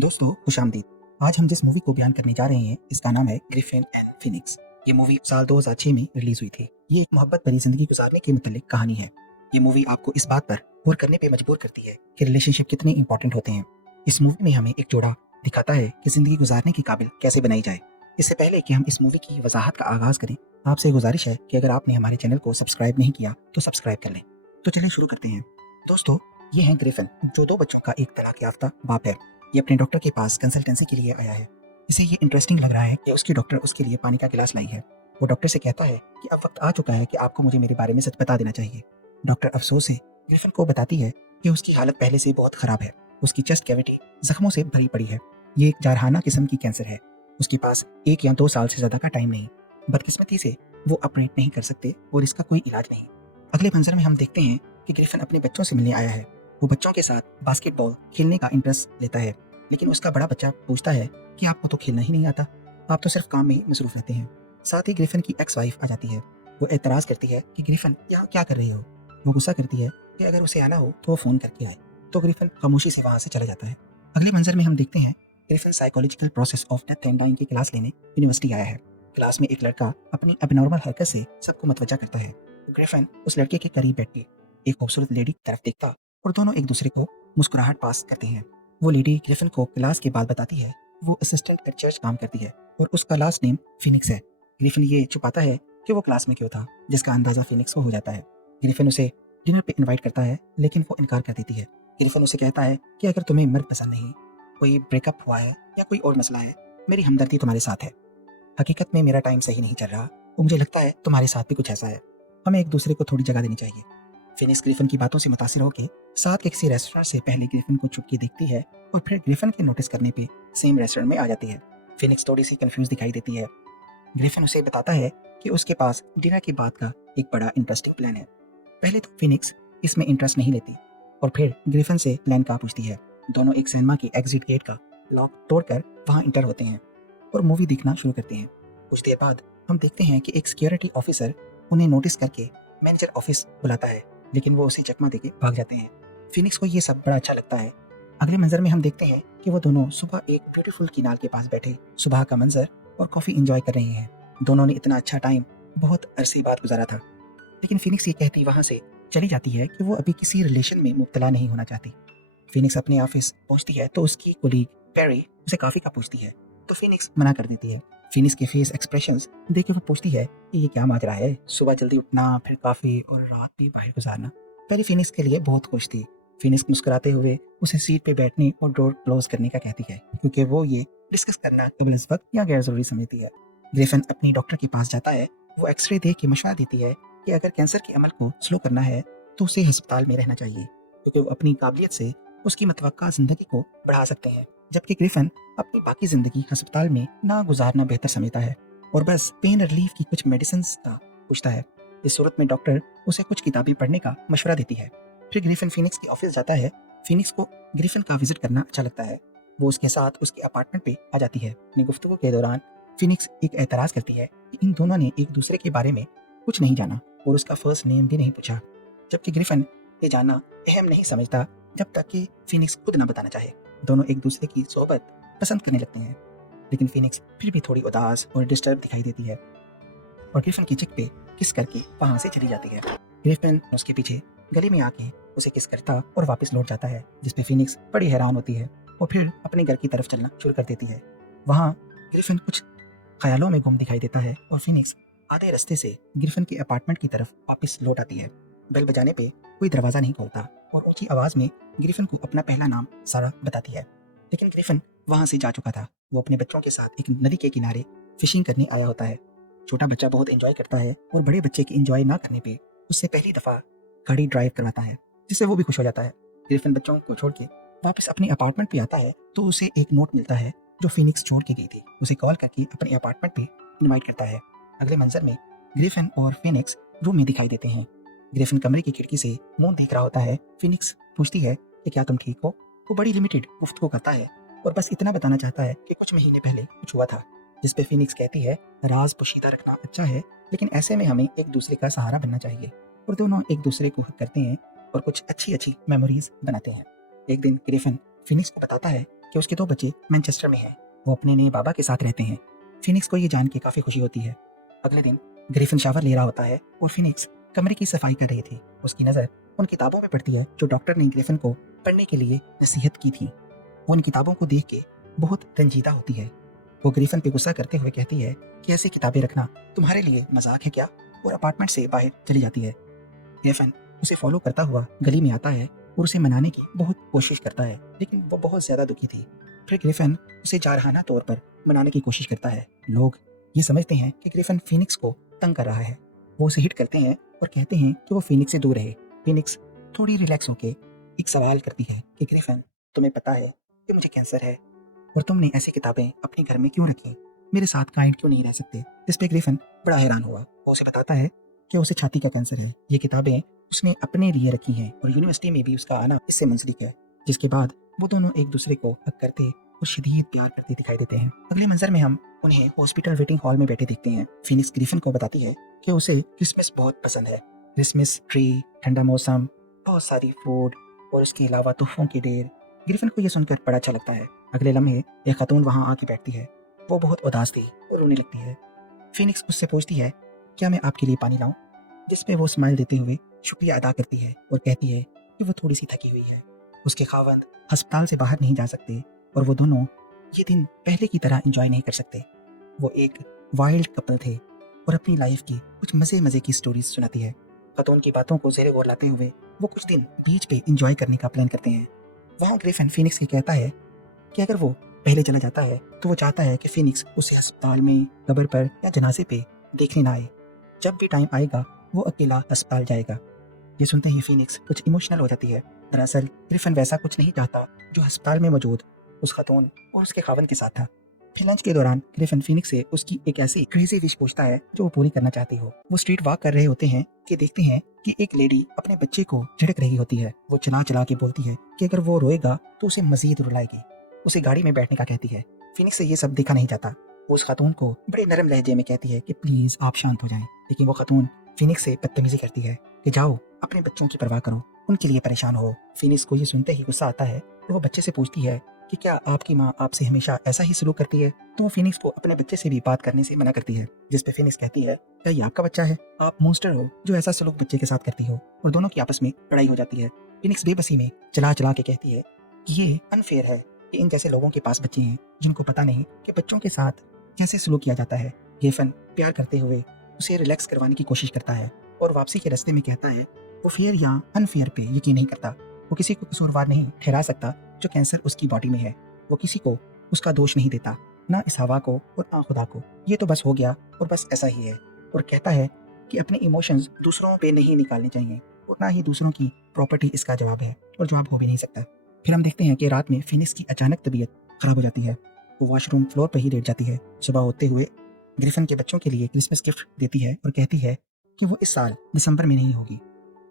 दोस्तों खुशामदीद। आज हम जिस मूवी को बयान करने जा रहे हैं इसका नाम है ग्रिफिन एंड फिनिक्स। ये मूवी साल 2006 में रिलीज हुई थी। ये एक मोहब्बत भरी जिंदगी गुजारने के मुतालिक कहानी है। ये मूवी आपको इस बात पर गौर करने पे मजबूर करती है कि रिलेशनशिप कितने इंपॉर्टेंट होते हैं। इस मूवी में हमें एक जोड़ा दिखाता है कि जिंदगी गुजारने के काबिल कैसे बनाई जाए। इससे पहले कि हम इस मूवी की वजाहत का आगाज करें, आपसे गुजारिश है कि अगर आपने हमारे चैनल को सब्सक्राइब नहीं किया तो सब्सक्राइब कर लें। तो चलिए शुरू करते हैं। दोस्तों, ये है ग्रिफिन, जो 2 बच्चों का एक तलाक याफ्ता बाप है। ये अपने डॉक्टर के पास कंसल्टेंसी के लिए आया है। इसे ये इंटरेस्टिंग लग रहा है कि उसकी डॉक्टर उसके लिए पानी का गिलास लाई है। वो डॉक्टर से कहता है कि अब वक्त आ चुका है कि आपको मुझे मेरे बारे में सच बता देना चाहिए। डॉक्टर अफसोस से ग्रिफिन को बताती है कि उसकी हालत पहले से बहुत खराब है। उसकी चेस्ट कैविटी जख्मों से भरी पड़ी है। ये एक जारहाना किस्म की कैंसर है। उसके पास 1 या 2 साल से ज्यादा का टाइम नहीं। बदकिस्मती से वो ऑपरेट नहीं कर सकते और इसका कोई इलाज नहीं। अगले मंजर में हम देखते हैं कि ग्रिफिन अपने बच्चों से मिलने आया है। वो बच्चों के साथ बास्केटबॉल खेलने का इंटरेस्ट लेता है, लेकिन उसका बड़ा बच्चा पूछता है कि आपको तो खेलना ही नहीं आता, आप तो सिर्फ काम में मसरूफ रहते हैं। साथ ही ग्रिफिन की एक्स वाइफ आ जाती है। वो एतराज करती है कि ग्रिफिन यहाँ क्या कर रही हो। वो गुस्सा करती है कि अगर उसे आना हो तो वो फोन करके आए। तो ग्रिफिन खामोशी से वहां से चला जाता है। अगले मंजर में हम देखते हैं grieving psychological process of death and dying की क्लास लेने यूनिवर्सिटी आया है। क्लास में एक लड़का अपनी अबनॉर्मल हरकत से सबको मतवज्जा करता है। ग्रिफिन उस लड़के के करीब बैठ के एक खूबसूरत लेडी की तरफ देखता और दोनों एक दूसरे को मुस्कुराहट पास करते हैं। वो लेडी ग्रिफिन को क्लास के बाद बताती है वो असिस्टेंट एट चर्च काम करती है और उसका लास्ट नेम फिनिक्स है। ग्रिफिन ये छुपाता है कि वो क्लास में क्यों था, जिसका अंदाजा फिनिक्स को हो जाता है। ग्रिफिन उसे डिनर पे इनवाइट करता है, लेकिन वो इनकार कर देती है। ग्रिफिन उसे कहता है कि अगर तुम्हें मर्द पसंद नहीं, कोई ब्रेकअप हुआ है या कोई और मसला है, मेरी हमदर्दी तुम्हारे साथ है। हकीकत में मेरा टाइम सही नहीं चल रहा और मुझे लगता है तुम्हारे साथ भी कुछ ऐसा है। हमें एक दूसरे को थोड़ी जगह देनी चाहिए। फिनिक्स ग्रिफिन की बातों से मुतासिर होकर साथ के किसी रेस्टोरेंट से पहले ग्रिफिन को छुप के देखती है और फिर ग्रिफिन के नोटिस करने पे सेम रेस्टोरेंट में आ जाती है। फिनिक्स थोड़ी सी कंफ्यूज दिखाई देती है। ग्रिफिन उसे बताता है कि उसके पास डिनर के बाद का एक बड़ा इंटरेस्टिंग प्लान है। पहले तो फिनिक्स इसमें इंटरेस्ट नहीं लेती और फिर ग्रिफिन से प्लान का पूछती है। दोनों एक सिनेमा के एग्जिट गेट का लॉक तोड़कर वहां इंटर होते हैं और मूवी देखना शुरू करते हैं। कुछ देर बाद हम देखते हैं कि एक सिक्योरिटी ऑफिसर उन्हें नोटिस करके मैनेजर ऑफिस बुलाता है, लेकिन वो उसे चकमा देके भाग जाते हैं। फिनिक्स को ये सब बड़ा अच्छा लगता है। अगले मंजर में हम देखते हैं कि वो दोनों सुबह एक ब्यूटीफुल किनाल के पास बैठे सुबह का मंजर और कॉफी एंजॉय कर रहे हैं। दोनों ने इतना अच्छा टाइम बहुत अरसे बाद गुजारा था। लेकिन फिनिक्स ये कहती वहां से चली जाती है कि वो अभी किसी रिलेशन में मुब्तला नहीं होना चाहती। फिनिक्स अपने ऑफिस पहुंचती है तो उसकी कोलीग पेरी उसे काफी का पूछती है, तो फिनिक्स मना कर देती है। फिनिक्स के फेस एक्सप्रेशंस देख के वो पूछती है कि ये क्या माजरा है, सुबह जल्दी उठना, फिर काफी और रात भी बाहर गुजारना। पेरी फिनिक्स के लिए बहुत खुश थी। फिनिक्स मुस्कुराते हुए उसे सीट पे बैठने और डोर क्लोज करने का कहती है, क्योंकि वो ये डिस्कस करना कबल इस वक्त या गैर जरूरी समझती है। ग्रिफिन अपनी डॉक्टर के पास जाता है। वो एक्सरे देख के मशवरा देती है कि अगर कैंसर के अमल को स्लो करना है तो उसे अस्पताल में रहना चाहिए, क्योंकि वो अपनी काबिलियत से उसकी मतवक्का जिंदगी को बढ़ा सकते हैं। जबकि ग्रिफिन अपनी बाकी जिंदगी अस्पताल में ना गुजारना बेहतर समझता है और बस पेन रिलीफ की कुछ मेडिसिन का पूछता है। इस सूरत में डॉक्टर उसे कुछ किताबें पढ़ने का मशवरा देती है। फिर ग्रिफिन फिनिक्स के ऑफिस जाता है। फिनिक्स को ग्रिफिन का विजिट करना अच्छा लगता है। वो उसके साथ उसके अपार्टमेंट पे आ जाती है। अपनी गुफ्तगू के दौरान फिनिक्स एक एतराज करती है कि इन दोनों ने एक दूसरे के बारे में कुछ नहीं जाना और उसका फर्स्ट नेम भी नहीं पूछा, जबकि ग्रिफिन ये जानना अहम नहीं समझता जब तक कि फिनिक्स खुद ना बताना चाहे। दोनों एक दूसरे की सोहबत पसंद करने लगते हैं, लेकिन फिनिक्स फिर भी थोड़ी उदास और डिस्टर्ब दिखाई देती है और ग्रिफिन की चिक पे किस करके वहां से चली जाती है। ग्रिफिन उसके पीछे गले में आके उसे किस करता और वापस लौट जाता है, जिसपे फिनिक्स बड़ी हैरान होती है और फिर अपने घर की तरफ चलना शुरू कर देती है। वहां ग्रिफिन कुछ ख्यालों में गुम दिखाई देता है और फिनिक्स आधे रास्ते से ग्रिफिन के अपार्टमेंट की तरफ वापस लौट आती है। बेल बजाने पे कोई दरवाजा नहीं खोलता और ऊंची आवाज में ग्रिफिन को अपना पहला नाम सारा बताती है, लेकिन ग्रिफिन वहां से जा चुका था। वो अपने बच्चों के साथ एक नदी के किनारे फिशिंग करने आया होता है। छोटा बच्चा बहुत एंजॉय करता है और बड़े बच्चे के एंजॉय ना करने पे उससे पहली दफा गाड़ी ड्राइव करवाता है, जिससे वो भी खुश हो जाता है। ग्रिफिन बच्चों को छोड़ के वापस अपने अपार्टमेंट पे आता है तो उसे एक नोट मिलता है जो फिनिक्स छोड़ के गई थी। उसे कॉल करके अपने अपार्टमेंट पे इनवाइट करता है। अगले मंजर में ग्रिफिन और फिनिक्स रूम में दिखाई देते हैं। ग्रिफिन कमरे की खिड़की से मुंह देख रहा होता है। फिनिक्स पूछती है कि क्या तुम ठीक हो। वो बड़ी लिमिटेड गुफ्तगू करता है और बस इतना बताना चाहता है कि कुछ महीने पहले कुछ हुआ था, जिसपे फिनिक्स कहती है राज पोशीदा रखना अच्छा है, लेकिन ऐसे में हमें एक दूसरे का सहारा बनना चाहिए। और दोनों एक दूसरे को हक करते हैं और कुछ अच्छी अच्छी मेमोरीज बनाते हैं। एक दिन ग्रिफिन फिनिक्स को बताता है कि उसके 2 बच्चे मैनचेस्टर में हैं। वो अपने नए बाबा के साथ रहते हैं। फिनिक्स को ये जान के काफ़ी खुशी होती है। अगले दिन ग्रिफिन शावर ले रहा होता है और फिनिक्स कमरे की सफाई कर रही थी। उसकी नज़र उन किताबों में पड़ती है जो डॉक्टर ने ग्रिफिन को पढ़ने के लिए नसीहत की थी। वो उन किताबों को देख के बहुत रंजीदा होती है। वो ग्रिफिन पे गुस्सा करते हुए कहती है कि ऐसी किताबें रखना तुम्हारे लिए मजाक है क्या, और अपार्टमेंट से बाहर चली जाती है। ग्रिफिन उसे फॉलो करता हुआ गली में आता है और उसे मनाने की बहुत कोशिश करता है, लेकिन वो बहुत ज़्यादा दुखी थी। फिर ग्रिफिन उसे जारहाना तौर पर मनाने की कोशिश करता है। लोग ये समझते हैं कि ग्रिफिन फिनिक्स को तंग कर रहा है। वो उसे हिट करते हैं और कहते हैं कि वो फिनिक्स से दूर रहे। फिनिक्स थोड़ी रिलैक्स होकर एक सवाल करती है कि ग्रिफिन, तुम्हें पता है कि मुझे कैंसर है, और तुमने ऐसी किताबें अपने घर में क्यों रखी, मेरे साथ काइंड क्यों नहीं रह सकते। जिस पे ग्रिफिन बड़ा हैरान हुआ। वो उसे बताता है कि उसे छाती का कैंसर है। ये किताबें उसने अपने लिए रखी हैं और यूनिवर्सिटी में भी उसका आना इससे मुंसलिक है। जिसके बाद वो दोनों एक दूसरे को हक करते और शदीद प्यार करते दिखाई देते हैं। अगले मंजर में हम उन्हें हॉस्पिटल वेटिंग हॉल में बैठे देखते हैं। फिनिक्स ग्रिफिन को बताती है कि उसे क्रिसमस बहुत पसंद है। क्रिसमस ट्री, ठंडा मौसम, बहुत सारी फूड और उसके अलावा तोहफों के ढेर। ग्रिफिन को यह सुनकर बड़ा अच्छा लगता है। अगले लम्हे एक खातून वहां आके बैठती है। वो बहुत उदास थी और रोने लगती है। फिनिक्स उससे पूछती है, क्या मैं आपके लिए पानी लाऊं? जिस पे वो स्माइल देते हुए शुक्रिया अदा करती है और कहती है कि वो थोड़ी सी थकी हुई है। उसके खावंद अस्पताल से बाहर नहीं जा सकते और वो दोनों ये दिन पहले की तरह एंजॉय नहीं कर सकते। वो एक वाइल्ड कपल थे और अपनी लाइफ की कुछ मजे मजे की स्टोरीज सुनाती है। खातून की बातों को ज़ेरे गौर लाते हुए वो कुछ दिन बीच पे एंजॉय करने का प्लान करते हैं। वहाँ ग्रिफिन फिनिक्स से कहता है कि अगर वो पहले चला जाता है तो वो चाहता है कि फिनिक्स उसे अस्पताल में, कब्र पर या जनाजे पे देखने ना आए। जब भी टाइम आएगा वो अकेला अस्पताल जाएगा। ये सुनते ही फिनिक्स कुछ इमोशनल हो जाती है। दरअसल ग्रिफिन वैसा कुछ नहीं चाहता जो अस्पताल में मौजूद उस खातून और उसके खावंद के साथ था। फिर लंच के दौरान ग्रिफिन फिनिक्स से उसकी एक ऐसी क्रेजी विश पूछता है जो वो पूरी करना चाहती हो। वो स्ट्रीट वॉक कर रहे होते हैं कि देखते हैं कि एक लेडी अपने बच्चे को झिड़क रही होती है। वो चला चला के बोलती है कि अगर वो रोएगा तो उसे मजीद रुलाएगी। उसे गाड़ी में बैठने का कहती है। फिनिक्स से ये सब देखा नहीं जाता। वो उस खातून को बड़े नरम लहजे में कहती है कि प्लीज आप शांत हो जाएं, लेकिन वो खातून फिनिक्स से बदतमीजी करती है कि जाओ अपने बच्चों की परवाह करो, उनके लिए परेशान हो। फिनिक्स को ये सुनते ही गुस्सा आता है तो वो बच्चे से पूछती है कि क्या आपकी माँ आपसे हमेशा ऐसा ही सलूक करती है। तो वो फिनिक्स को अपने बच्चे से भी बात करने से मना करती है। जिस पे फिनिक्स कहती है, क्या ये आपका बच्चा है? आप मॉन्स्टर हो जो ऐसा सलूक बच्चे के साथ करती हो। और दोनों की आपस में लड़ाई हो जाती है। फिनिक्स बेबसी में चला चला के कहती है कि ये अनफेयर है कि इन जैसे लोगों के पास बच्चे हैं जिनको पता नहीं कि बच्चों के साथ कैसे सलूक किया जाता है। ग्रिफिन प्यार करते हुए उसे रिलैक्स करवाने की कोशिश करता है और वापसी के रास्ते में कहता है वो फेयर या अनफेयर पे यकीन नहीं करता। वो किसी को कसूरवार नहीं ठहरा सकता जो कैंसर उसकी बॉडी में है। वो किसी को उसका दोष नहीं देता, ना इस हवा को और ना खुदा को। ये तो बस हो गया और बस ऐसा ही है। और कहता है कि अपने इमोशंस दूसरों पे नहीं निकालने चाहिए और ना ही दूसरों की प्रॉपर्टी इसका जवाब है और जवाब हो भी नहीं सकता। फिर हम देखते हैं कि रात में फिनिक्स की अचानक तबीयत खराब हो जाती है। वो वॉशरूम फ्लोर पर ही लेट जाती है। सुबह होते हुए ग्रिफिन के बच्चों के लिए क्रिसमस गिफ्ट देती है और कहती है कि वो इस साल दिसंबर में नहीं होगी,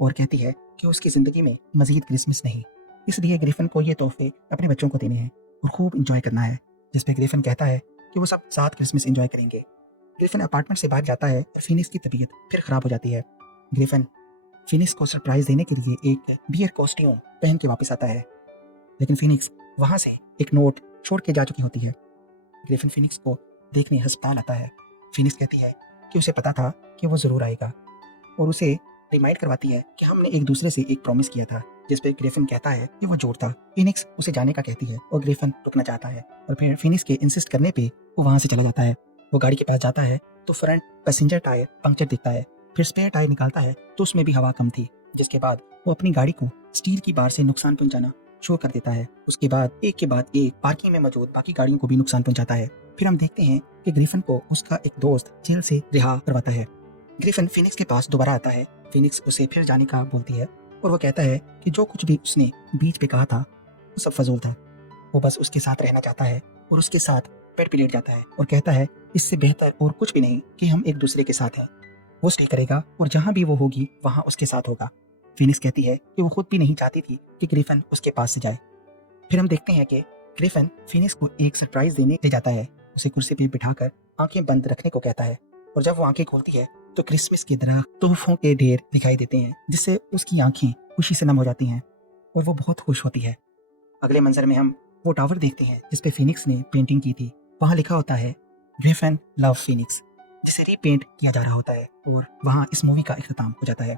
और कहती है कि उसकी ज़िंदगी में मज़ीद क्रिसमस नहीं, इसलिए ग्रिफिन को ये तोहफे अपने बच्चों को देने हैं और खूब इंजॉय करना है। जिस पे ग्रिफिन कहता है कि वो सब साथ क्रिसमस इंजॉय करेंगे। ग्रिफिन अपार्टमेंट से बाहर जाता है और फिनिक्स की तबीयत फिर खराब हो जाती है। ग्रिफिन फिनिक्स को सरप्राइज देने के लिए एक बियर कॉस्ट्यूम पहन के वापस आता है, लेकिन फिनिक्स वहां से एक नोट छोड़ के जा चुकी होती है। ग्रिफिन फिनिक्स को देखने अस्पताल आता है। फिनिक्स कहती है कि उसे पता था कि वो जरूर आएगा और उसे रिमाइंड करवाती है कि हमने एक दूसरे से एक प्रॉमिस किया था। जिस पे ग्रिफिन कहता है कि वो झूठ था। फिनिक्स उसे जाने का कहती है और ग्रिफिन रुकना चाहता है, और फिर फिनिक्स के इंसिस्ट करने पे वो वहां से चला जाता है। वो गाड़ी के पास जाता है तो फ्रंट पैसेंजर टायर पंक्चर दिखता है। फिर स्पेयर टायर निकालता है तो उसमें भी हवा कम थी, जिसके बाद वो अपनी गाड़ी को स्टील की बार से नुकसान पहुंचाना शुरू कर देता है। उसके बाद एक के बाद एक पार्किंग में मौजूद बाकी गाड़ियों को भी नुकसान पहुंचाता है। फिर हम देखते हैं कि ग्रिफिन को उसका एक दोस्त जेल से रिहा करवाता है। ग्रिफिन फिनिक्स के पास दोबारा आता है। फिनिक्स उसे फिर जाने का बोलती है और वो कहता है कि जो कुछ भी उसने बीच पे कहा था वो सब फजूल था। वो बस उसके साथ रहना चाहता है और उसके साथ बेड पे लेट जाता है और कहता है इससे बेहतर और कुछ भी नहीं कि हम एक दूसरे के साथ हैं। वो स्टे करेगा और जहां भी वो होगी वहां उसके साथ होगा। फिनिक्स कहती है कि वो खुद भी नहीं चाहती थी कि ग्रिफिन उसके पास से जाए। फिर हम देखते हैं कि ग्रिफिन फिनिक्स को एक सरप्राइज देने ले जाता है। उसे कुर्सी पे बिठाकर आंखें बंद रखने को कहता है, और जब वो आंखें खोलती है तो क्रिसमस के दरख्त तोहफों के ढेर दिखाई देते हैं, जिससे उसकी आंखें खुशी से नम हो जाती हैं और वो बहुत खुश होती है। अगले मंजर में हम वो टावर देखते हैं जिस पे फिनिक्स ने पेंटिंग की थी। वहाँ लिखा होता है ग्रिफिन लव फिनिक्स, जिसे रीपेंट किया जा रहा होता है और वहाँ इस मूवी का इख्तिताम हो जाता है।